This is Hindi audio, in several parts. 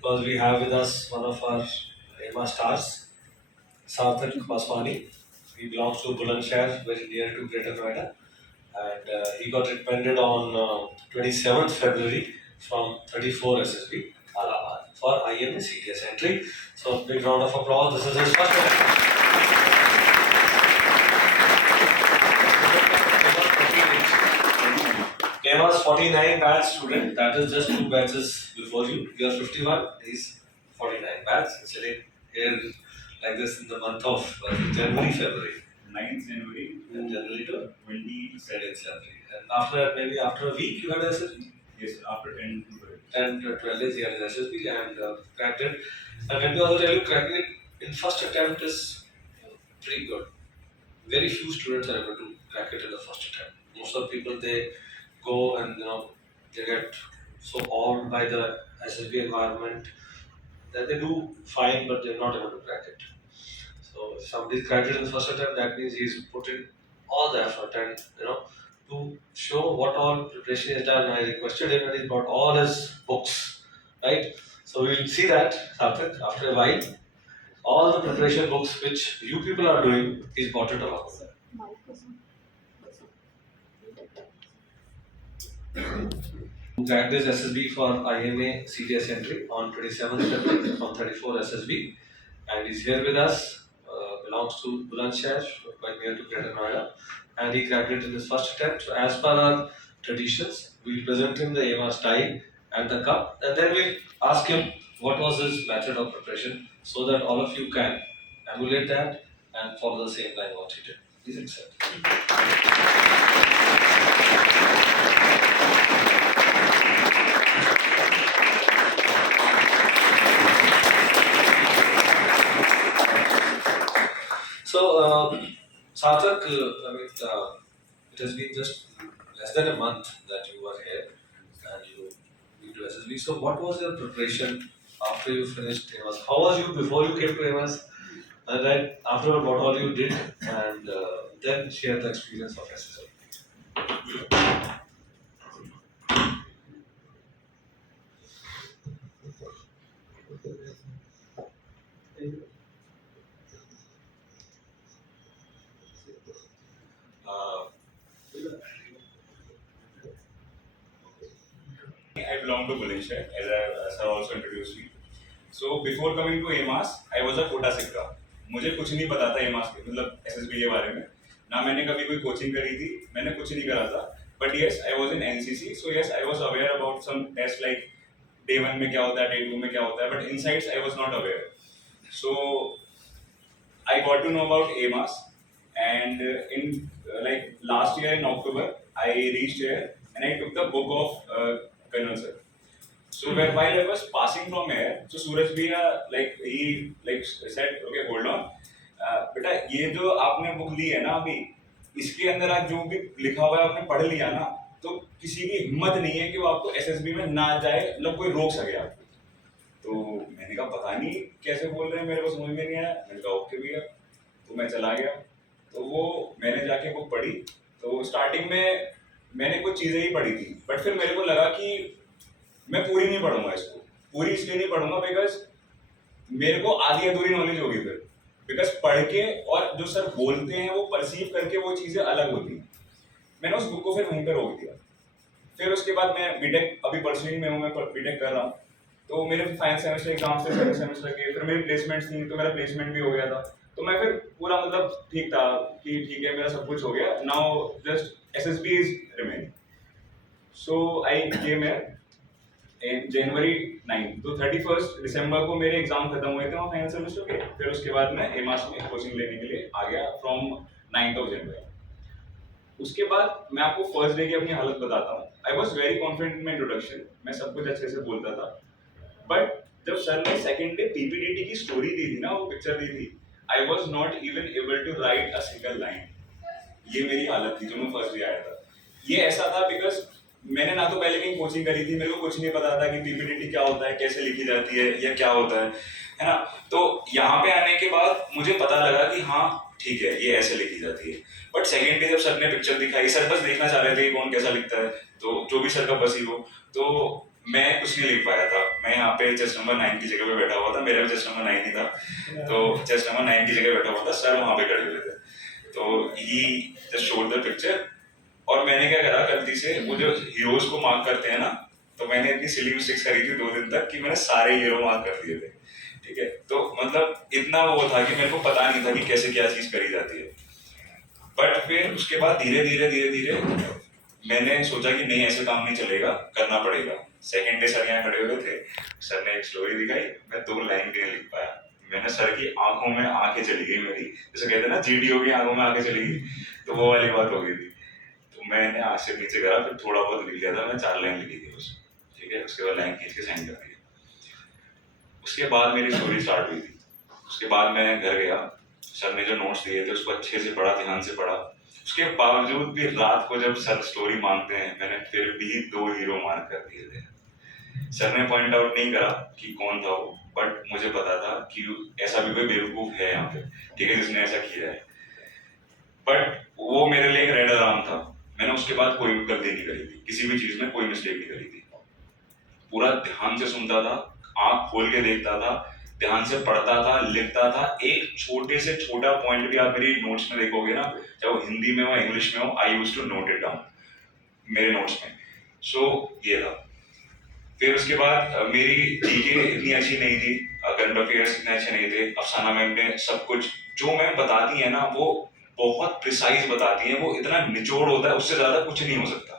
because we have with us one of our EMA stars, Sarthak Baswani. He belongs to Bulandshahr, very near to Greater Noida, and he got recommended on 27th February from 34 SSB, Allahabad, for IMA CTS entry. So, big round of applause. This is his first attempt. Kema's 49 batch student, that is just 2 batches before you. You are 51, he's 49 batch. He's sitting here like this in the month of January, February. 9th January and January to 27th January. And after maybe after a week you had SSB? Yes, after 10 to 12. 10 to 12 days he had SSB and cracked it. And let me also tell you, cracking it in first attempt is pretty good. Very few students are able to crack it in the first attempt. Most of the people, they go and they get so awed by the SSB environment that they do fine, but they're not able to crack it. So if somebody's cracked it in the first attempt, that means he's put in all the effort and to show what all preparation is done. I requested him and he brought all his books, right? So we'll see that after a while. All the preparation books which you people are doing, he's brought it along. Who cracked this SSB for IMA CTS entry on 27th February from 34 SSB, and he's here with us. Belongs to Bulandshahr, quite near to Greater Noida, and he cracked it in his first attempt. So, as per our traditions, we'll present him the EMA style and the cup, and then we'll ask him what was his method of preparation, so that all of you can emulate that and follow the same line what he did. Please accept. So, Sarthak, it has been just less than a month that you were here and you do SSB. So, what was your preparation after you finished AMAS? How was you before you came to AMAS? And then afterward, what all you did, and then share the experience of SSB. I belong to Bulandshahr, as sir also introduced me. So before coming to AMAS, I was a Kota सिक्का. मुझे कुछ नहीं पता था AMAS के मतलब SSB के बारे में. ना मैंने कभी कोई कोचिंग करी थी, मैंने कुछ नहीं करा था. But yes, I was in NCC, so yes, I was aware about some tests like day 1 में क्या होता है, day 2 में क्या होता है. But insights I was not aware. So I got to know about AMAS, and in like last year in October, I reached here and I took the book of Colonel sir. So while I was passing from here, so Suraj bhaiya he said, okay, hold on, बेटा ये जो आपने बुक ली है ना अभी, इसके अंदर आज जो भी लिखा हुआ है आपने पढ़ लिया ना, तो किसी की हिम्मत नहीं है कि वो आपको एसएसबी में ना जाए, मतलब कोई रोक सके आपको. तो मैंने कहा पता नहीं कैसे बोल रहे हैं, मेरे को समझ में नहीं आया. मैंने कहा ओके भैया, तो मैं चला गया. तो वो मैंने जाके बुक पढ़ी. तो स्टार्टिंग में मैंने कुछ चीज़ें ही पढ़ी थी, बट फिर मेरे को लगा कि मैं पूरी नहीं पढ़ूंगा इसको. पूरी इसलिए नहीं पढ़ूंगा बिकॉज मेरे को आधी अधूरी नॉलेज होगी फिर, बिकॉज पढ़ के और जो सर बोलते हैं वो परसीव करके वो चीज़ें अलग होती हैं. मैंने उस बुक को फिर वहीं पर रोक दिया. फिर उसके बाद मैं बीटेक अभी परस्यूइंग में हूँ, मैं बीटेक कर रहा हूँ. तो मेरे फाइनल सेमेस्टर एग्जाम थे, सेकंड सेमेस्टर के, फिर मेरी प्लेसमेंट्स थी, तो मेरा प्लेसमेंट भी हो गया था. तो मैं फिर पूरा मतलब ठीक था कि ठीक है मेरा सब कुछ हो गया. Now just SSB is remaining. So I came here in January 9. तो 31st दिसंबर को मेरे एग्जाम खत्म हुए थे वहाँ फाइनल सेमेस्टर के. फिर उसके बाद मैं एमास में कोचिंग लेने के लिए आ गया फ्रॉम 9th of January. उसके बाद मैं आपको फर्स्ट डे की अपनी हालत बताता हूँ. I was very confident in my introduction, मैं सब कुछ अच्छे से बोलता था. बट जब सर ने सेकेंड डे PPTT की स्टोरी दी थी ना, वो पिक्चर दी थी, I was not even able to write a single line. ये मेरी हालत थी जो मैं फर्स्ट डे आया था. ये ऐसा था बिकॉज मैंने ना तो पहले कहीं कोचिंग करी थी, मेरे को कुछ नहीं पता था कि PPTT क्या होता है, कैसे लिखी जाती है या क्या होता है ना. तो यहाँ पे आने के बाद मुझे पता लगा कि हाँ ठीक है ये ऐसे लिखी जाती है. बट सेकेंड डे जब सर ने पिक्चर दिखाई, सर बस देखना चाह रहे थे कौन कैसा लिखता है, तो जो भी सर का बस ही हो, तो मैं कुछ नहीं लिख पाया था। मैं यहाँ पे चेस्ट नंबर 9 की जगह पे बैठा हुआ था, मेरा भी चेस्ट नंबर 9 ही था, तो चेस्ट नंबर 9 की जगह बैठा हुआ था, सर वहाँ पे खड़े हुए थे, तो ही जस्ट शोड द पिक्चर। और मैंने क्या करा गलती से, वो जो हीरोज को मार्क करते हैं ना, तो मैंने इतनी सिली मिस्टेक्स करी थी 2 दिन तक कि मैंने सारे हीरो मार्क कर दिए थे, ठीक है। तो मतलब इतना वो था कि मेरे को पता नहीं था कि कैसे क्या चीज करी जाती है। बट फिर उसके बाद धीरे धीरे मैंने सोचा कि नहीं, ऐसे काम नहीं चलेगा, करना पड़ेगा। सेकेंड डे सर यहाँ खड़े हुए थे, सर ने एक स्टोरी दिखाई, मैं 2 लाइन भी नहीं लिख पाया। मैंने सर की आंखों में आंखें चली गई मेरी, जैसे कहते हैं ना जीडीओ की आंखों में आंखें चली गई, तो वो वाली बात हो गई थी। तो मैंने आँख से नीचे करा, फिर थोड़ा बहुत लिख लिया था, मैं 4 लाइन लिखी थी बस, ठीक है। उसके बाद लाइन खींच के साइन कर दिया। उसके बाद मेरी स्टोरी स्टार्ट हुई थी। उसके बाद मैं घर गया, सर ने जो नोट्स दिए थे उसको अच्छे से पढ़ा, ध्यान से पढ़ा। उसके बावजूद भी रात को जब सर स्टोरी मांगते हैं, मैंने फिर भी 2 हीरो मार्क कर दिए थे। सर ने पॉइंट आउट नहीं करा कि कौन था वो, बट मुझे पता था कि ऐसा भी कोई बेवकूफ है यहाँ पे, ठीक है, जिसने ऐसा किया है। बट वो मेरे लिए एक रेड अलार्म था। मैंने उसके बाद कोई भी गलती नहीं करी थी, किसी भी चीज में कोई मिस्टेक नहीं करी थी। पूरा ध्यान से सुनता था, आंख खोल के देखता था, ध्यान से पढ़ता था, लिखता था। एक छोटे से छोटा पॉइंट भी आप मेरी नोट्स में देखोगे ना, चाहे वो हिंदी में हो इंग्लिश में हो, I used to note it down मेरे नोट्स में। सो ये था। फिर उसके बाद मेरी जीके इतनी अच्छी नहीं थी, करंट अफेयर्स इतने अच्छे नहीं थे। अफसाना मैम ने सब कुछ जो मैम बताती है ना, वो बहुत प्रिसाइज बताती है, वो इतना निचोड़ होता है, उससे ज्यादा कुछ नहीं हो सकता।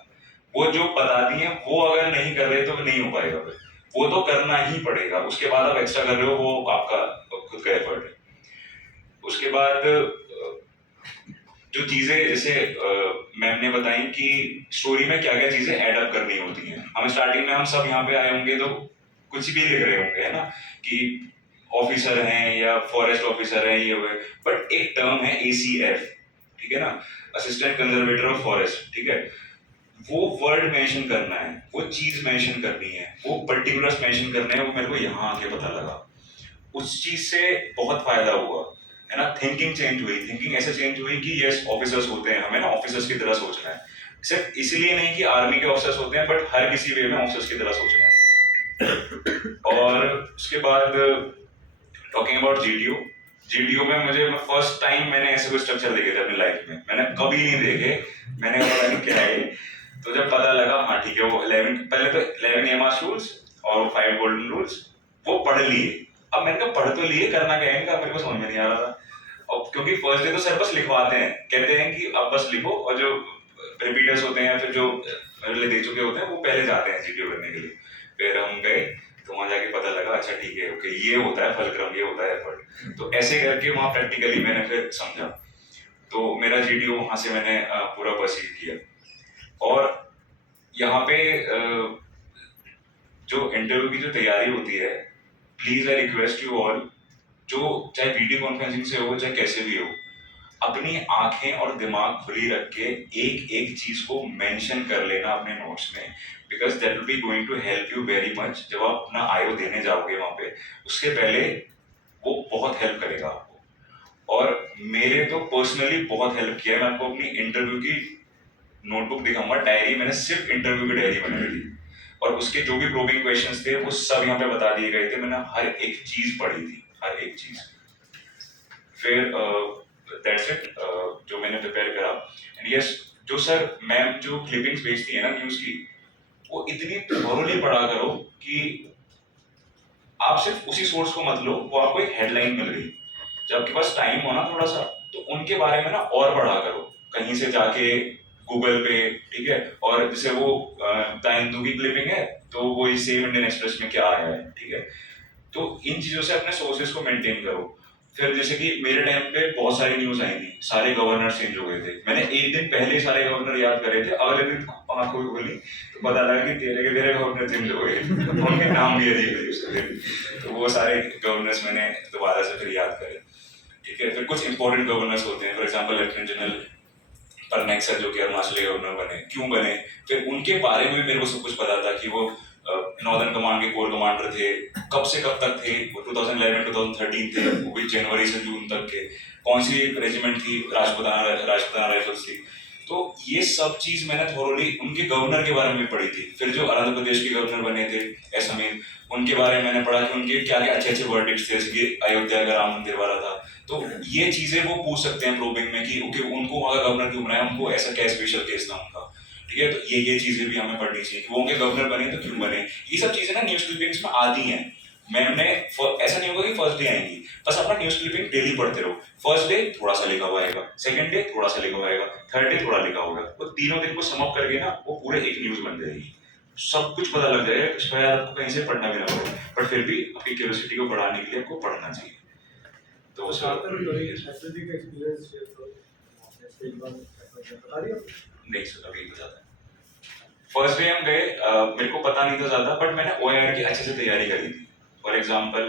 वो जो बताती है वो अगर नहीं कर रहे तो नहीं हो पाएगा, फिर वो तो करना ही पड़ेगा। उसके बाद आप एक्स्ट्रा कर रहे हो, वो आपका खुद का एफर्ट है। उसके बाद जो चीजें जैसे मैम ने बताई कि स्टोरी में क्या क्या चीजें एडअप करनी होती हैं। हम स्टार्टिंग में हम सब यहाँ पे आए होंगे तो कुछ भी लिख रहे होंगे, है ना, कि ऑफिसर हैं या फॉरेस्ट ऑफिसर हैं ये हुए, बट एक टर्म है ACF, ठीक है ना, असिस्टेंट कंजर्वेटर ऑफ फॉरेस्ट, ठीक है। वो वर्ड मेंशन करना है, वो चीज मेंशन करनी है, वो पर्टिकुलर्स मेंशन करने हैं, वो मेरे को यहाँ आके पता लगा। उस चीज से बहुत फायदा हुआ, है ना। थिंकिंग चेंज हुई, थिंकिंग ऐसे चेंज हुई कि यस ऑफिसर्स होते हैं, हमें ना ऑफिसर्स की तरह सोचना है। सिर्फ इसलिए नहीं कि आर्मी के ऑफिसर्स होते हैं, बट हर किसी वे में ऑफिसर्स की तरह सोचना है। और उसके बाद टॉकिंग अबाउट जीडीओ में मुझे फर्स्ट टाइम मैंने ऐसे कोई स्ट्रक्चर देखे थे अपनी लाइफ में, मैंने कभी नहीं देखे। मैंने पता नहीं क्या है, तो जब पता लगा हाँ ठीक है, वो 11 पहले तो 11 एमास रूल्स और 5 गोल्डन रूल्स वो पढ़ लिए। अब मैंने कहा पढ़ तो लिए, करना क्या है इनका, मेरे को समझ में नहीं आ रहा था। और क्योंकि फर्स्ट डे तो सर बस लिखवाते हैं, कहते हैं कि अब बस लिखो, और जो रिपीटर्स होते हैं फिर जो पहले दे चुके होते हैं वो पहले जाते हैं जीडीओ करने के लिए। फिर हम गए तो वहां जाके पता लगा अच्छा ठीक है, ओके ये होता है फलक्रम, ये होता है एफर्ट। तो ऐसे करके वहां प्रैक्टिकली मैंने फिर समझा, तो मेरा जीडीओ वहां से मैंने पूरा परसीव किया। और यहाँ पे जो इंटरव्यू की जो तैयारी होती है, please I request you all, जो चाहे वीडियो कॉन्फ्रेंसिंग से हो चाहे कैसे भी हो, अपनी आंखें और दिमाग खुली रख के एक एक चीज को मेंशन कर लेना अपने नोट्स में, because that will be going to help you very much. जब आप अपना आईओ देने जाओगे वहां पे, उसके पहले वो बहुत हेल्प करेगा आपको। और मेरे तो पर्सनली बहुत हेल्प किया है। मैं आपको अपनी इंटरव्यू की नोटबुक दिखाऊंगा, डायरी मैंने सिर्फ इंटरव्यू की डायरी बनाई थी, और उसके जो भी प्रोबिंग क्वेश्चंस थे वो सब यहाँ पे बता दिए गए थे। मैंने हर एक चीज पढ़ी थी, हर एक चीज। फिर दैट्स इट जो मैंने प्रिपेयर करा। एंड यस, जो सर मैम जो क्लिपिंग्स भेजती है ना न्यूज की, वो इतनी थॉरोली पढ़ा करो कि आप सिर्फ उसी सोर्स को मत लो, वो आपको एक हेडलाइन मिल गई, जब आपके पास टाइम हो ना थोड़ा सा, तो उनके बारे में ना और पढ़ा करो कहीं से जाके गूगल पे, ठीक है। और जैसे वो द हिंदू की क्लिपिंग है, तो वो सेम इंडियन एक्सप्रेस में क्या आया है, ठीक है। तो इन चीजों से अपने सोर्सेज को मेंटेन करो। फिर जैसे कि मेरे टाइम पे बहुत सारी न्यूज आई थी, सारे गवर्नर चेंज हो गए थे, मैंने एक दिन पहले सारे गवर्नर याद करे थे, अगले दिन आंखों खोली तो पता लगा कि तेरे के तेरे गवर्नर चेंज हो गए, उनके नाम भी अजीब थे उसके दिन। तो वो सारे गवर्नर्स मैंने दोबारा से फिर याद करे, ठीक है। फिर कुछ इंपॉर्टेंट गवर्नर्स होते हैं, for example lieutenant general Parnaik sir जो कि अरुणाचल गवर्नर बने, क्यों बने, फिर उनके बारे में मेरे को सब कुछ पता था कि वो नॉर्दर्न कमांड के कोर कमांडर थे, कब से कब तक थे, वो 2011-2013 थे, वो भी जनवरी से जून तक के, कौन सी रेजिमेंट थी, राजपुताना राइफल्स थी। तो ये सब चीज मैंने थोरोली उनके गवर्नर के बारे में पढ़ी थी। फिर जो आंध्र प्रदेश के गवर्नर बने थे एस अमीर, उनके बारे में मैंने पढ़ा कि उनके क्या क्या अच्छे अच्छे वर्डिक्ट्स थे, जैसे कि अयोध्या का राम मंदिर वाला था। तो ये चीजें वो पूछ सकते हैं प्रोबिंग में कि ओके उनको वहाँ का गवर्नर क्यों बनाया, उनको ऐसा क्या स्पेशल केस था उनका, ठीक है। तो ये चीजें भी हमें पढ़नी चाहिए कि वो उनके गवर्नर बने तो क्यों बने। ये सब चीजें ना न्यूज क्लिपिंग्स में आती हैं। मैंने ऐसा नहीं होगा कि फर्स्ट डे आएंगी, बस अपना न्यूज क्लिपिंग डेली पढ़ते रहो। फर्स्ट डे थोड़ा सा लिखा हुआ आएगा, सेकंड डे थोड़ा सा लिखा हुआ आएगा, थर्ड डे थोड़ा लिखा होगा, वो तीनों दिन को सम अप करके ना वो पूरे एक न्यूज बन जाएगी। सब कुछ पता लग जाएगा, शायद आपको कहीं से पढ़ना भी ना पड़े, बट फिर भी आपकी क्यूरियोसिटी को बढ़ाने के लिए आपको पढ़ना चाहिए। तो नहीं सर अभी बताता है। फर्स्ट डे हम गए, मेरे को पता नहीं था ज्यादा, बट मैंने OIR की अच्छे से तैयारी करी थी। फॉर एग्जाम्पल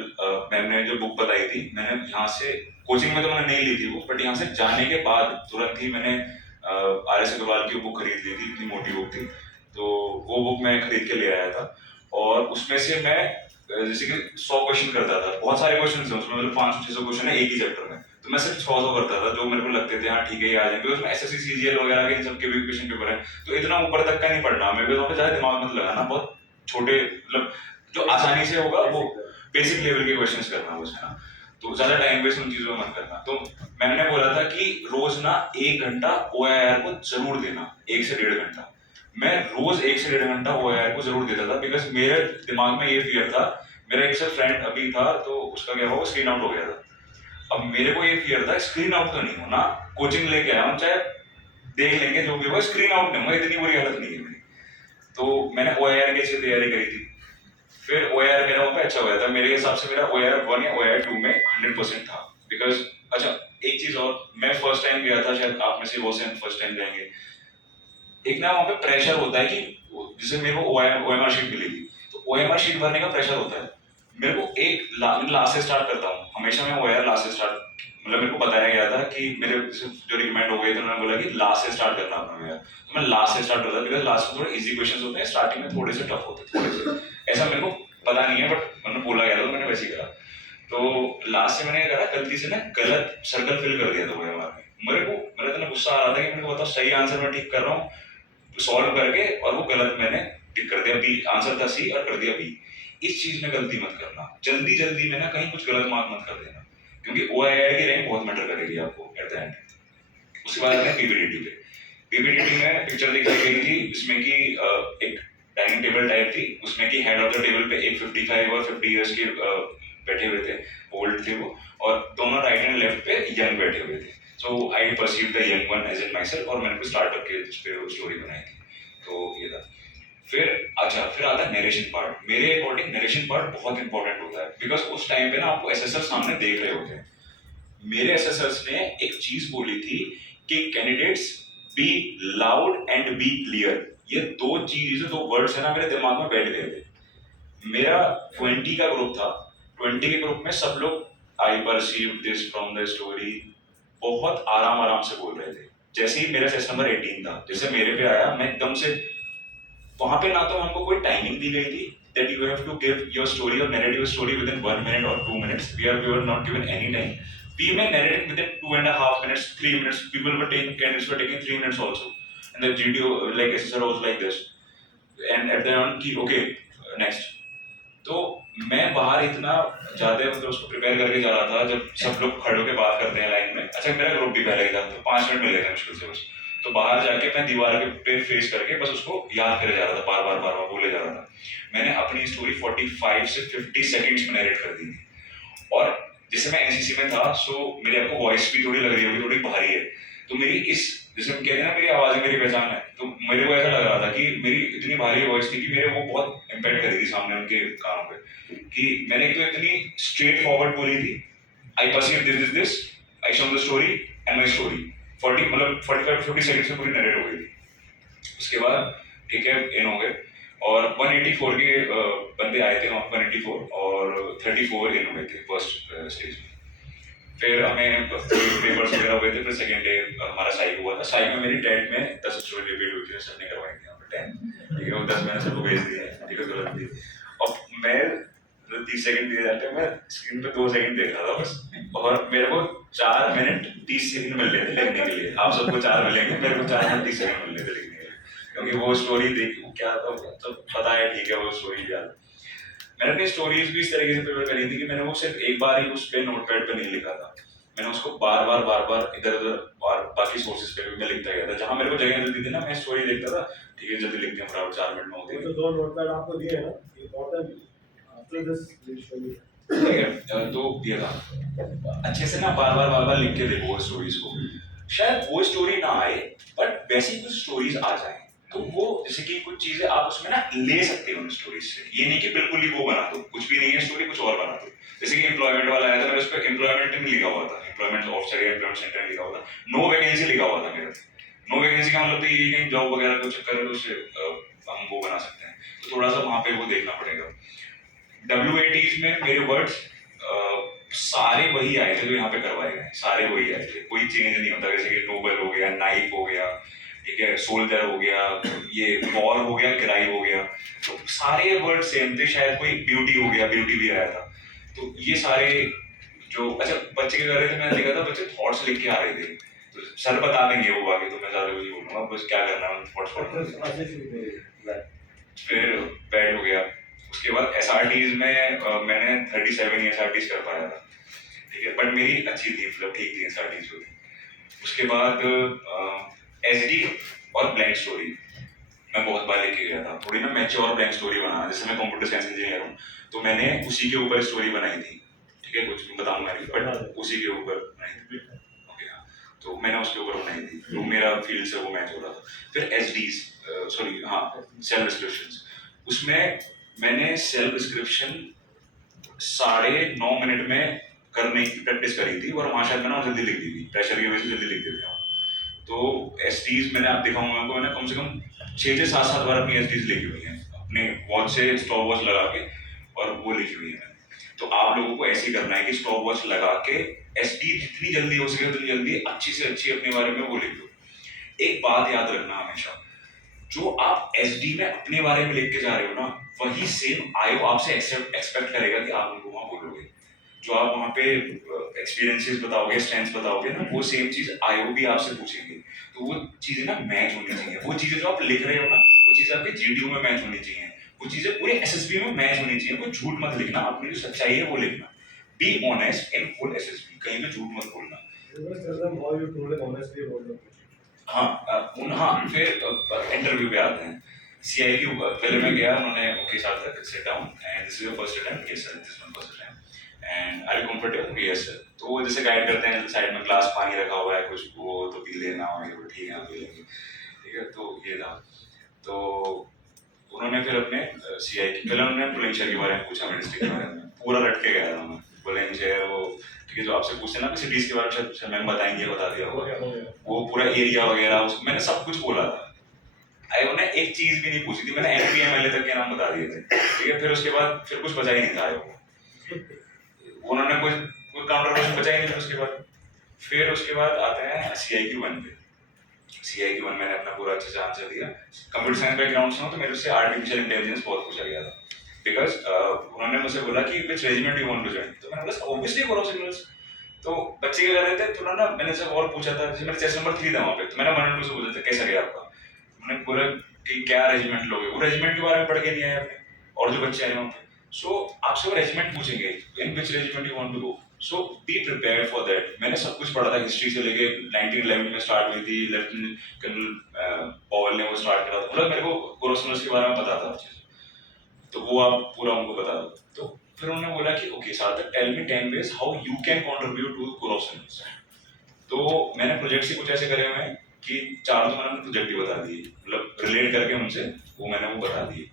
मैंने जो बुक बताई थी, मैंने यहाँ से कोचिंग में तो मैंने नहीं ली थी वो, बट यहाँ से जाने के बाद तुरंत ही मैंने RS अग्रवाल की बुक खरीद ली थी, इतनी मोटी बुक थी। तो वो बुक मैं खरीद के ले आया था, और उसमें से मैं जैसे कि 100 क्वेश्चन करता था। बहुत सारे क्वेश्चन थे उसमें, मतलब 500-600 क्वेश्चन है एक ही चैप्टर में, तो मैं सिर्फ 100 करता था जो मेरे को लगते थे हाँ ठीक है ये आ जाएंगे। उसमें SSC CGL वगैरह के इन सबके भी क्वेश्चन पेपर है, तो इतना ऊपर तक का नहीं पढ़ना, मेरे को वहाँ पे ज्यादा दिमाग मत लगाना, बहुत छोटे मतलब जो आसानी से होगा वो बेसिक लेवल के क्वेश्चंस करना बस, है ना। तो ज्यादा टाइम वेस्ट उन चीजों में मत करना। तो मैंने बोला था कि रोज ना 1 घंटा OIR को जरूर देना, 1 से 1.5 घंटा। मैं रोज 1 से 1.5 घंटा OIR को जरूर देता था, बिकॉज मेरे दिमाग में ये फियर था। मेरा एक फ्रेंड अभी था, तो उसका क्या हुआ, स्क्रीन आउट हो गया था। अब मेरे को ये फियर था स्क्रीन आउट तो नहीं होना, कोचिंग लेके आया हूँ, चाहे देख लेंगे जो भी होगा, स्क्रीन आउट नहीं होगा, इतनी बुरी हालत नहीं है मेरी। तो मैंने OIR की अच्छी तैयारी करी थी। फिर OIR मेरा वहाँ पे अच्छा हुआ था, मेरे हिसाब से मेरा OIR 1 या OIR 2 में 100% था। बिकॉज अच्छा एक चीज और, मैं फर्स्ट टाइम गया था, शायद आप में से बहुत से फर्स्ट टाइम जाएंगे। एक ना वहाँ पे प्रेशर होता है कि जैसे मेरे को OMR शीट मिली थी, तो OMR शीट भरने का प्रेशर होता है। मेरे को लास्ट से स्टार्ट करता हूँ हमेशा, मैं OIR लास्ट से स्टार्ट, मतलब मेरे को बताया गया था कि मेरे जो रिकमेंड हो गए थे, उन्होंने बोला कि लास्ट से स्टार्ट करना अपना OIR, तो मैं लास्ट से स्टार्ट करता था, बिकॉज लास्ट में थोड़े इजी क्वेश्चंस होते हैं, स्टार्टिंग में थोड़े से टफ होते हैं, थोड़े से ऐसा मेरे को पता नहीं है, बट मैंने बोला गया था तो मैंने वैसे ही करा। तो लास्ट से मैंने करा, गलती से ना गलत सर्कल फिल कर दिया था OMR में। मेरा इतना गुस्सा आ रहा था कि मैंने बताओ सही आंसर मैं ठीक कर रहा हूँ सॉल्व करके, और वो गलत मैंने टिक कर दिया, बी आंसर था C और कर दिया B। इस चीज में गलती मत करना, जल्दी जल्दी में ना कहीं कुछ गलत मार्क मत कर देना, क्योंकि OIR की रैंक बहुत मैटर करेगी आपको एट द एंड। उसके बाद आते हैं PPDT पे। PPDT में पिक्चर दिखाई गई थी इसमें कि एक डाइनिंग टेबल टाइप थी, उसमें कि हेड ऑफ द टेबल पे एक 55 और 50 इयर्स के बैठे हुए थे, ओल्ड थे वो, और दोनों राइट एंड लेफ्ट पे यंग बैठे हुए थे। So I perceive the young one as in myself, और मैंने स्टार्ट करके इस पे स्टोरी बनाई थी। तो ये था। फिर अच्छा फिर आता है नरेशन पार्ट। मेरे अकॉर्डिंग नरेशन पार्ट बहुत इंपॉर्टेंट होता है, बिकॉज उस टाइम पे ना आपको एसएसआर सामने देख रहे होते हैं। मेरे एसएसआर्स ने एक चीज बोली थी कि candidates be loud and be clear. ये दो चीजें, दो वर्ड्स है ना, मेरे दिमाग में बैठ गए थे। मेरा 20 का ग्रुप था, 20 के ग्रुप में सब लोग आई perceive this from the story बहुत आराम आराम से बोल रहे थे। जैसे ही मेरा सेशन नंबर 18 था, जैसे मेरे पे आया, मैं एकदम से वहां पे ना तो हमको कोई टाइमिंग दी गई थी that you have to give your story or narrate your story within 1 minute or 2 minutes. We were not given any time. We may narrate within 2.5 minutes, 3 minutes. People were taking, candidates were taking 3 minutes also. And the GDO, like SSR was like this. And at the end, okay, next. तो मैं बाहर इतना ज्यादा मतलब उसको प्रिपेयर करके जा रहा था, जब सब लोग खड़े होकर बात करते हैं लाइन में। अच्छा मेरा ग्रुप भी पहले ही था, तो 5 मिनट मिले थे मुश्किल से बस। तो बाहर जाके मैं दीवार के पे फेस करके बस उसको याद करे जा रहा था, बार बार बोले जा रहा था। मैंने अपनी स्टोरी 45 से 50 सेकंड्स में नरेट कर दी थी। और जैसे मैं एनसीसी में था, सो मेरे आपको वॉइस भी थोड़ी लग रही होगी, थोड़ी भारी है। तो मेरी इस जैसे हम कहते हैं ना, मेरी आवाज मेरी पहचान है, तो मेरे को ऐसा लग रहा था कि मेरी इतनी भारी वॉइस थी कि मेरे वो बहुत इम्पैक्ट करी थी सामने उनके कानों पे। कि मैंने एक तो इतनी स्ट्रेट फॉरवर्ड बोली थी, आई perceive this, I show the story and my story 40 मतलब 45 50 सेकंड्स में पूरी नरेट हो गई थी। उसके बाद ठीक है इन हो गए, और 184 के बंदे आए थे वहाँ, 184 और 34 इन हो गए थे फर्स्ट स्टेज में। फिर हमें पेपर्स वगैरह हुए थे। फिर सेकेंड डे हमारा साइक हुआ था। साइक में मेरी टेंट में 10 स्टोरी रिपीट हुई थी, सबने करवाई थी यहाँ पे 10, ठीक है। वो 10 मैंने सबको भेज दिया, ठीक है, गलत थी। और मैं 30 सेकंड दिए जाते हैं, मैं स्क्रीन पे 2 सेकंड देख रहा था बस, और मेरे को 4 मिनट 30 सेकंड मिल रहे थे लिखने के लिए। आप सबको 4 मिलेंगे, मेरे को 4 मिनट 30 सेकंड मिल रहे थे लिखने के लिए, क्योंकि वो स्टोरी देखी क्या था तो पता है, ठीक है वो स्टोरी क्या। मैंने अपनी स्टोरीज भी इस तरीके से प्रिपेयर करी थी कि मैंने वो सिर्फ एक बार ही उस पे नोटपैड पे नहीं लिखा था, मैंने उसको बार बार इधर उधर और बाकी सोर्सेज पे भी मैं लिखता गया था। जहां मेरे को जगह मिलती थी ना, मैं स्टोरी देखता था, ठीक है जल्दी लिखते हैं फटाफट 4 मिनट में होती है। तो 2 नोटपैड आपको दिए हैं ना, important after this will show you. ठीक है, तो ये था अच्छे से ना बार बार लिख के देखो स्टोरीज को, शायद वो स्टोरी ना आए बट वैसी कुछ स्टोरीज आ जाए, तो वो जैसे कि कुछ चीजें आप उसमें ना ले सकते हो उन स्टोरीज से, ये नहीं कि बिल्कुल ही वो बना दो, कुछ भी नहीं है स्टोरी, कुछ और बना दो। जैसे कि एम्प्लॉयमेंट वाला आया था, मेरे उस पर एम्प्लॉयमेंट नहीं लिखा हुआ था, एम्प्लॉयमेंट ऑफिसर या एम्प्लॉयमेंट सेंटर लिखा हुआ था, नो वैकेंसी लिखा हुआ था मेरा। नो वैकेंसी का मतलब तो ये नहीं जॉब वगैरह को चक्कर है तो उससे हम वो बना सकते हैं, तो थोड़ा सा वहां पे वो देखना पड़ेगा। WATs में मेरे वर्ड्स सारे वही आए थे जो यहाँ पे करवाए गए, सारे वही आए थे, कोई चेंज नहीं होता। जैसे कि नोबल हो गया, नाइफ हो गया, ठीक है, सोल्जर हो गया, ये वॉर हो गया, किराई हो गया, तो सारे वर्ड सेम थे। शायद कोई ब्यूटी हो गया, ब्यूटी भी आया था। तो ये सारे जो अच्छा बच्चे क्या कर रहे थे, मैंने देखा था बच्चे थॉट्स लिख के आ रहे थे, तो सर बता देंगे वो आगे, तो मैं ज्यादा कुछ नहीं बोलूंगा, बस क्या करना है थॉट्स पढ़ना। फिर बैड हो गया। उसके बाद SRTs में मैंने 37 SRTs कर पाया था, ठीक है, बट मेरी अच्छी थी, मतलब ठीक थी SRTs जो थी। उसके बाद SD और ब्लैंक स्टोरी मैं बहुत बार लेके गया था, थोड़ी ना मैच्योर ब्लैंक स्टोरी बनाना। जैसे मैं कंप्यूटर साइंस इंजीनियर हूँ, तो मैंने उसी के ऊपर स्टोरी बनाई थी, ठीक है, कुछ बताऊंगा नहीं बट उसी के ऊपर बनाई थी। ओके हाँ, तो मैंने उसके ऊपर बनाई थी, तो मेरा फील्ड से वो मैच हो रहा था। फिर SDs, सॉरी हाँ, सेल्फ डिस्क्रिप्शंस, उसमें मैंने सेल्फ डिस्क्रिप्शन 9.5 मिनट में करने की प्रैक्टिस करी थी, और वहां शायद मैंने जल्दी लिख दी थी, प्रेशर की वजह से जल्दी लिख देते हैं। तो SDs मैंने आप दिखाऊंगा आपको, मैंने कम से कम 6 से 7 बार अपनी SDs लिखी हुई हैं, अपने वॉच से स्टॉप वॉच लगा के, और वो लिखी हुई है। तो आप लोगों को ऐसे ही करना है कि स्टॉप वॉच लगा के SD जितनी जल्दी हो सके उतनी जल्दी अच्छी से अच्छी अपने बारे में वो लिख दो। एक बात याद रखना हमेशा, जो आप SD में अपने बारे में लिख के जा रहे हो ना, वही सेम IO आपसे एक्सपेक्ट करेगा कि आप उनको वहां बोलोगे। जो आप वहां पे एक्सपीरियंसेस बताओगे, स्ट्रेंथ्स बताओगे ना, वो सेम चीज IO भी आपसे पूछेंगे। तो वो चीजें ना मैच होनी चाहिए, वो चीजें जो आप लिख रहे हो ना, वो चीजें आपके GTO में मैच होनी चाहिए, वो चीजें पूरे SSB में मैच होनी चाहिए। कोई झूठ मत लिखना, अपनी जो सच्चाई है वो लिखना। Be honest in full SSB, कहीं पे झूठ मत बोलना। हाँ, फिर इंटरव्यू पे आते हैं। CIQ पहले मैं गया, उन्होंने okay sir sit down and this is your first attempt, yes sir this is my first attempt and are you comfortable, yes sir. तो वो जैसे गाइड करते हैं, साइड में ग्लास पानी रखा हुआ है कुछ, वो तो पी लेना, और ये ठीक है पी लेंगे, ठीक है। तो ये था, तो उन्होंने फिर अपने CIQ पहले उन्होंने बुलंदशहर के बारे में पूछा, मेरे डिस्ट्रिक्ट के बारे में पूरा रट के गया था मैं। बुलंदशहर वो ठीक है, जो आपसे पूछते हैं ना सिटीज के बारे में, मैम बताएंगे, बता दिया होगा वो पूरा एरिया वगैरह, मैंने सब कुछ बोला था। आयो ने एक चीज भी नहीं पूछी थी, मैंने NPMLA तक के नाम बता दिए थे, ठीक है। फिर उसके बाद फिर कुछ बचा ही नहीं था आयो को, उन्होंने कोई काउंटर क्वेश्चन बचा ही नहीं था उसके बाद। फिर उसके बाद आते हैं CIQ1 पे। CIQ1 मैंने अपना पूरा अच्छे से आंसर दिया। कंप्यूटर साइंस बैकग्राउंड से हूँ, तो मेरे से आर्टिफिशियल इंटेलिजेंस बहुत पूछा गया था, बिकॉज उन्होंने मुझसे बोला कि which regiment you want to join, तो मैंने बोला ऑब्वियसली कोरो सिग्नल्स। तो बच्चे क्या कर रहे थे, थोड़ा ना मैंने सब और पूछा था, जैसे मेरा चेस्ट नंबर 3 था वहाँ पे, तो मैंने 1 और 2 से पूछा था कैसा गया आपका, मैंने पूरा कि क्या रेजिमेंट लोगे, वो रेजिमेंट के बारे में पढ़ के नहीं आए अपने, और जो बच्चे आए वहाँ पे, सो आपसे वो रेजिमेंट पूछेंगे, in which regiment you want to go, so be prepared for that. मैंने सब कुछ पढ़ा था, हिस्ट्री से लेके 1911 में स्टार्ट हुई थी, लेफ्टिनेंट कर्नल पॉवेल ने वो स्टार्ट करा था, मतलब मेरे को कोरोसिग्नल्स के बारे में पता था, तो वो आप पूरा उनको बता दो। तो फिर उन्होंने बोला कि okay Sarthak, tell me 10 ways how you can contribute to corps of signals. तो मैंने प्रोजेक्ट से कुछ ऐसे करे हुए हैं कि 4 तो मैंने प्रोजेक्ट ही बता दिए, मतलब रिलेट करके उनसे मैंने वो बता दिए।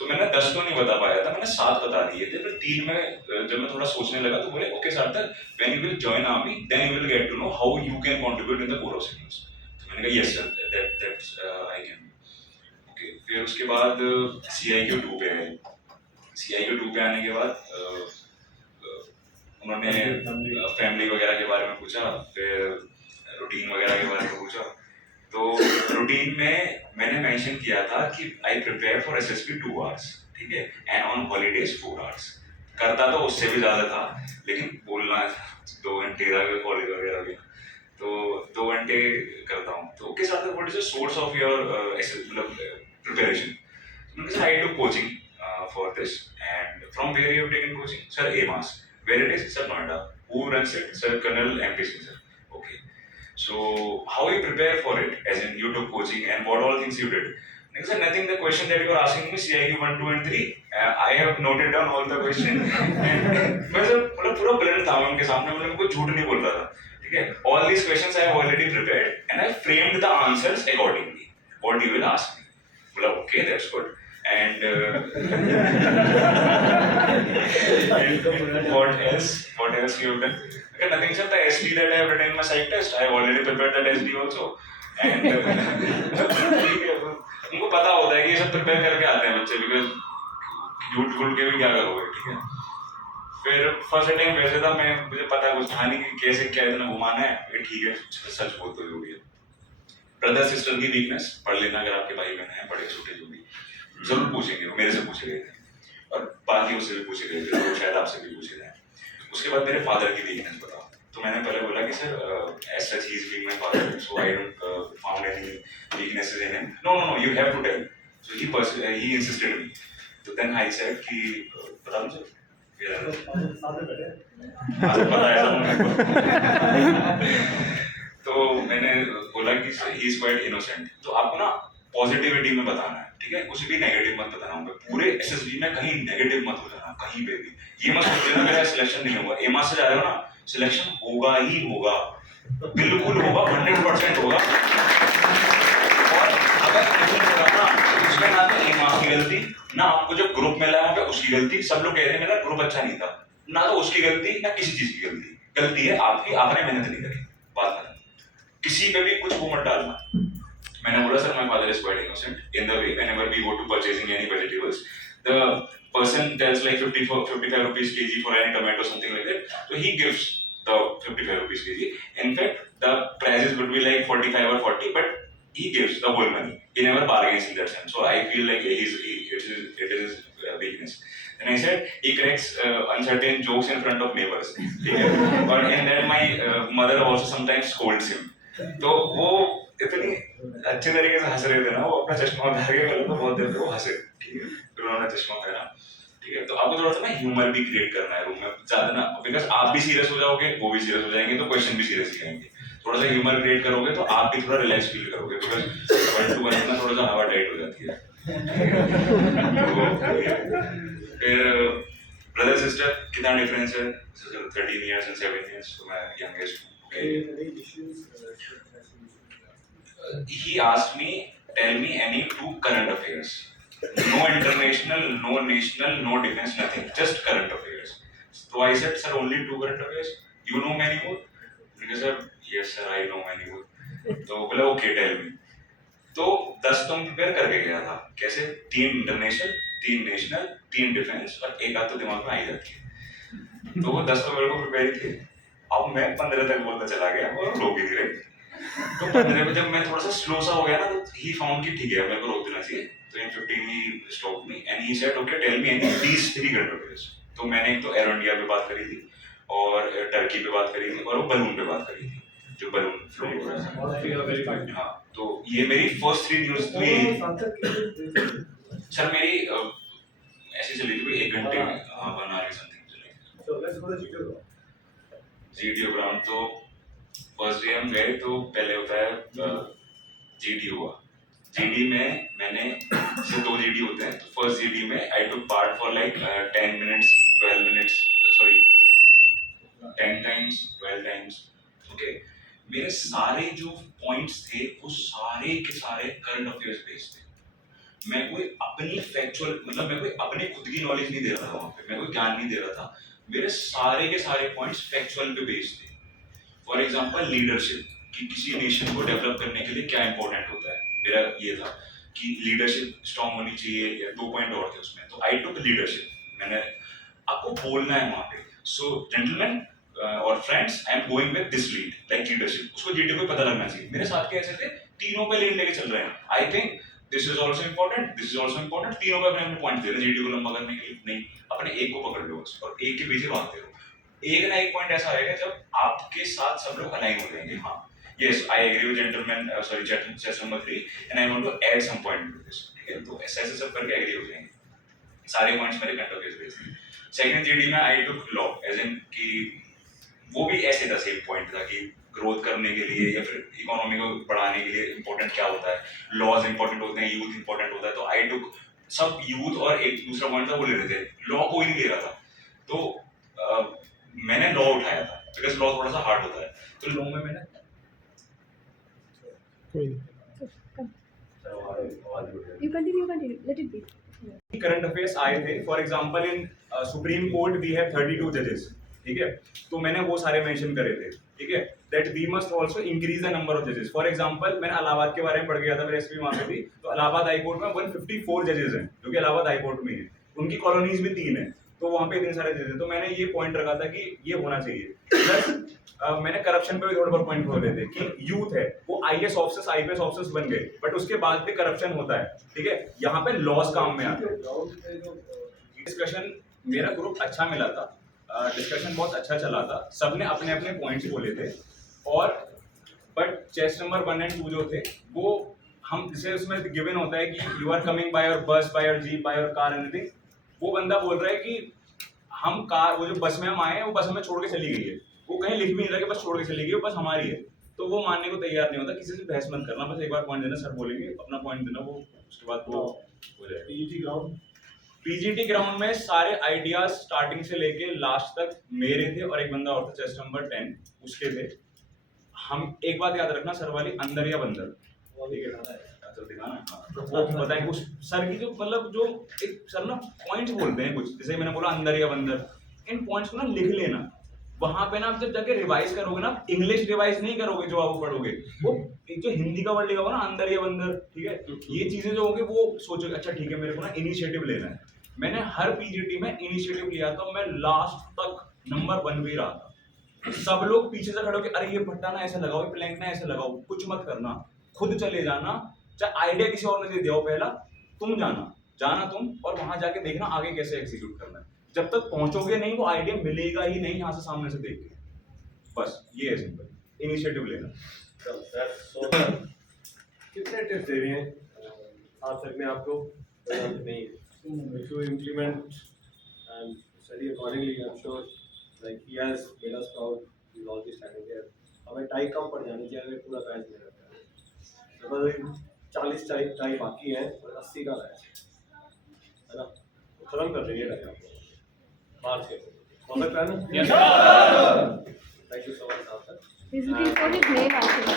तो मैंने 10 तो नहीं बता पाया था, मैंने 7 बता दिए थे। फिर 3 में जब मैं थोड़ा सोचने लगा तो बोले okay Sarthak, when you will join army then you will get to know how you can contribute in the core of signals. तो मैंने कहा yes sir, that's I can. Okay, फिर उसके बाद CIQ2 पे है। CIQ2 पे आने के बाद उन्होंने फैमिली वगैरह के बारे में पूछा, फिर रूटीन वगैरह के बारे में पूछा। तो रूटीन में मैंने मेंशन किया था कि I prepare for SSB 2 hours, ठीक है, एंड ऑन हॉलीडेज 4 hours। करता तो उससे भी ज़्यादा था, लेकिन बोलना 2 घंटे कॉलेज वगैरह भी, तो 2 घंटे करता हूँ। तो okay sir, what is the source of your मतलब preparation? Because I took coaching for this, and from where you have taken coaching? Sir, AMAS. Where it is? Sir, Noida. Who runs it? Sir, Colonel MP Singh, sir. Okay. So, how you prepare for it? As in, you took coaching, and what all things you did? Because sir, nothing. The question that you are asking me, CIQ 1, 2, and 3. I have noted down all the question. And मैं सर मतलब पूरा ब्लैंक था उनके सामने, मतलब कोई झूठ नहीं बोल रहा था, ठीक है? All these questions I have already prepared, and I framed the answers accordingly. What you will ask me? Well, okay, that's good. And what else? What else you have done? Okay, nothing sir. The SD that I have written in my psych test, I have already prepared that SD also. And उनको पता होता है कि ये सब प्रिपेयर करके आते हैं बच्चे, बिकॉज झूठ बोल के भी क्या करोगे, ठीक है? फिर फर्स्ट टाइम वैसे था, मैं मुझे पता कुछ था नहीं कि कैसे क्या इतना घुमाना है, ये ठीक है सच बोलते हो भी है। ब्रदर सिस्टर की वीकनेस पढ़ लेना, अगर आपके भाई बहन हैं बड़े छोटे जो भी, जरूर पूछेंगे, वो मेरे से पूछे गए थे और बाकी उससे भी पूछे गए थे, तो शायद आपसे भी पूछे गए। उसके बाद मेरे फादर की वीकनेस बताओ, तो मैंने पहले बोला कि sir as such he is being my father, so I don't found any weaknesses in him. No no no, you have to tell. So he insisted me, तो देन आई सेड कि बता दो सर, तो मैंने बोला कि ही इज क्वाइट इनोसेंट। तो आपको ना पॉजिटिविटी में बताना है, ठीक है? कुछ भी नेगेटिव मत बताना। पूरे एसएसबी में कहीं नेगेटिव मत हो जाना, कहीं पे भी। ये मत सोच लेना मेरा सिलेक्शन नहीं होगा। एमास से जा रहे हो ना, सिलेक्शन होगा ही होगा, बिल्कुल होगा, 100% होगा। और अगर नहीं होगा ना, उसमें ना तो एमास की गलती, ना आपको जो ग्रुप में लाया पे उसकी गलती। सब लोग कह रहे हैं मेरा ग्रुप अच्छा नहीं था, ना तो उसकी गलती ना किसी चीज की गलती। गलती है आपकी, आपने मेहनत नहीं करी। बात खत्म। किसी पे भी कुछ वो मत डालना। मैंने बोला sir, my father is quite innocent in the way whenever we go to purchasing any vegetables, the person tells like 55 rupees kg for any tomato, something like that, so he gives the 55 rupees kg. In fact, the prices would be like 45 or 40, but he gives the whole money. He never bargains in that sense. So I feel like it is a weakness. And I said he cracks uncertain jokes in front of neighbors. But and then my mother also sometimes scolds him. तो वो इतनी अच्छे तरीके से हंस रहे थे ना, वो अपना चश्मा उतार के पहले तो बहुत देर तक वो हंसे, ठीक है? फिर उन्होंने चश्मा पहना, ठीक है? तो आपको थोड़ा सा ना ह्यूमर भी क्रिएट करना है रूम में, ज्यादा ना, बिकॉज आप भी सीरियस हो जाओगे, वो भी सीरियस हो जाएंगे, तो क्वेश्चन भी सीरियस ही आएंगे। थोड़ा सा ह्यूमर क्रिएट करोगे तो आप भी थोड़ा रिलैक्स फील करोगे, बिकॉज 1 to 1 में थोड़ा सा हवा टाइट हो जाती है। फिर ब्रदर सिस्टर कितना डिफरेंस है? 13 years and 7 years, तो मैं यंगेस्ट हूँ। He asked me, tell me any 2 current affairs. No international, no national, no defense, nothing. Just current affairs. So I said, sir, only 2 current affairs? You know many more? Because sir, yes sir, I know many more. तो बोला okay, tell me. तो 10 तो प्रिपेयर करके गया था। कैसे? 3 इंटरनेशनल, 3 नेशनल, 3 डिफेंस और एक आध तो दिमाग में आ ही जाती है। तो वो 10 तो मेरे को प्रिपेयर थे। अब मैं 15 तक बोलता चला गया और रोक ही नहीं रही। तो 15 में जब मैं थोड़ा सा स्लो सा हो गया ना, तो ही फाउंड कि ठीक है, मेरे को रोक देना चाहिए। तो in 15 he stop me and he said okay, tell me any these 3 current affairs. तो मैंने एक तो एयर इंडिया पे बात करी थी, और टर्की पे बात करी थी, और वो बलून पे बात करी थी, जो बलून फ्लो हो रहा है। हाँ, तो ये मेरी फर्स्ट 3 न्यूज थी। सर मेरी ऐसी चली थी 1 घंटे में, हाँ, 1 hour समथिंग चली। So let's go to GTO. GTO ground तो फर्स्ट डे हम गए, तो पहले होता है GD हुआ। GD में मैंने से 2 GD होते हैं, तो फर्स्ट GD में I took part for like 10 minutes 12 minutes, sorry 10 times 12 times, okay. मेरे सारे जो पॉइंट्स थे वो सारे के सारे करंट अफेयर्स बेस्ड थे। मैं कोई अपनी फैक्चुअल, मतलब मैं कोई अपने खुद की नॉलेज नहीं दे रहा था वहाँ पे, मैं कोई ज्ञान नहीं दे रहा था। मेरे सारे के सारे पॉइंट्स फैक्चुअल पे बेस्ड थे। फॉर एग्जांपल लीडरशिप, कि किसी नेशन को डेवलप करने के लिए क्या इंपॉर्टेंट होता है, मेरा ये था कि लीडरशिप स्ट्रांग होनी चाहिए, या 2 पॉइंट और थे उसमें। तो आई टुक लीडरशिप, मैंने आपको बोलना है वहाँ पे, सो जेंटलमैन और friends, I am going with this lead, like leadership. उसको जीडी को पता लगना चाहिए। मेरे साथ के ऐसे थे, तीनों पे लीड लेके चल रहे हैं। I think this is also important, this is also important, तीनों पे अपने अपने पॉइंट दे रहे जीडी को लंबा करने के लिए। नहीं, अपने एक को पकड़ लो बस और एक के पीछे भागते रहो। एक ना एक पॉइंट ऐसा आएगा जब आपके साथ सब लोग अलाइन हो जाएंगे। हाँ, yes, I agree with gentleman, sorry, chess number 3, and I want to add some point to this. ठीक है, तो ऐसे सब करके एग्री हो जाएंगे। सारे पॉइंट्स मेरे कंट्रोल के बेस पे। सेकंड जीडी में I took law, as in कि वो भी ऐसे था, सेम पॉइंट था कि ग्रोथ करने के लिए या फिर इकोनॉमी को बढ़ाने के लिए इंपॉर्टेंट क्या होता है, लॉज इंपॉर्टेंट होते हैं, यूथ इंपॉर्टेंट होता है। तो आई टुक सब यूथ और एक दूसरा पॉइंट था वो ले रहे थे, लॉ कोई नहीं ले रहा था। तो मैंने लॉ उठाया था बिकॉज लॉ थोड़ा सा हार्ड होता है। तो लॉ में मैंने You continue, let it be. Current affairs आए थे। For example in supreme court we have 32 जजेस, ठीक है, तो मैंने वो सारे मेंशन करे थे, ठीक है, that we must also increase the number of जजेस। फॉर एग्जांपल मैंने इलाहाबाद के बारे में पढ़ गया था, मेरे एसपी वहां पे थी, तो इलाहाबाद हाई कोर्ट में 154 जजेस हैं जो कि इलाहाबाद हाई कोर्ट में है, उनकी कॉलोनीज भी 3 है, तो वहां पे इतने सारे जजेस। तो मैंने ये पॉइंट रखा था कि ये होना चाहिए। प्लस मैंने करप्शन पे भी थोड़ा बहुत पॉइंट खोले थे कि यूथ है वो आईएएस ऑफिसर्स आईपीएस ऑफिसर्स बन गए, बट उसके बाद भी करप्शन होता है, ठीक है, यहाँ पे लॉस काम में आते हैं। डिस्कशन मेरा ग्रुप अच्छा मिला था, डिस्कशन बहुत अच्छा चला था, सबने अपने अपने पॉइंट्स बोले थे। और बट चेस नंबर 1 और 2 जो थे वो हम जैसे उसमें गिवन होता है कि you are coming by your bus, by your jeep, by your car, anything, वो बंदा बोल रहा है कि हम कार, वो जो बस में हम आए हैं वो बस हमें छोड़ के चली गई है, वो कहीं लिख भी नहीं रहा कि बस छोड़ के चली गई, वो बस हमारी है। तो वो मानने को तैयार नहीं होता, किसी से बहस मत करना, बस एक बार पॉइंट देना, सर बोलेंगे अपना पॉइंट देना, वो उसके बाद वो हो जाएगा। पीजीटी ग्राउंड में सारे आइडियाज स्टार्टिंग से लेके लास्ट तक मेरे थे और एक बंदा और था चेस नंबर 10 उसके थे। हम एक बात याद रखना, सर वाली अंदर या बंदर तो दिखाना, तो वो बताएं उस सर की जो मतलब जो एक सर ना पॉइंट्स बोलते हैं कुछ, जैसे मैंने बोला अंदर या बंदर, इन पॉइंट्स को ना लिख लेना। वहां पे ना आप जब जाके रिवाइज करोगे ना, इंग्लिश रिवाइज नहीं करोगे जो आप पढ़ोगे, वो एक जो हिंदी का वर्ड लिखा होगा ना अंदर या बंदर, ठीक है, ये चीजें जो होंगी वो सोचोगे अच्छा ठीक है मेरे को ना इनिशिएटिव लेना है। मैंने हर पीजीटी में इनिशिएटिव लिया था, मैं लास्ट तक नंबर 1 भी रहा था। सब लोग पीछे से खड़े होकर अरे ये भट्टा ना ऐसे लगाओ, ये प्लैंक ना ऐसे लगाओ, कुछ मत करना, खुद चले जाना, चाहे आइडिया किसी और ने दे दिया हो, पहला तुम जाना तुम, और वहां जाके देखना आगे कैसे एग्जीक्यूट करना है। जब तक पहुंचोगे नहीं वो आइडिया मिलेगा ही नहीं यहाँ से सामने से देख के, बस ये है सिंपल, इनिशिएटिव लेना। कितने टिप्स दे रही हैं आज तक में आपको? नहीं, if you implement and study accordingly, I'm sure like he has made us proud. We'll all be standing there. हमें टाई कम पड़ जानी चाहिए, हमें पूरा बैच में रहता है। मतलब 40 टाई बाकी है और 80 का बैच है ना, तो खत्म कर देंगे टाई आपको मार्च के, हो सकता है ना? Thank you so much, sir. He's looking for his name actually.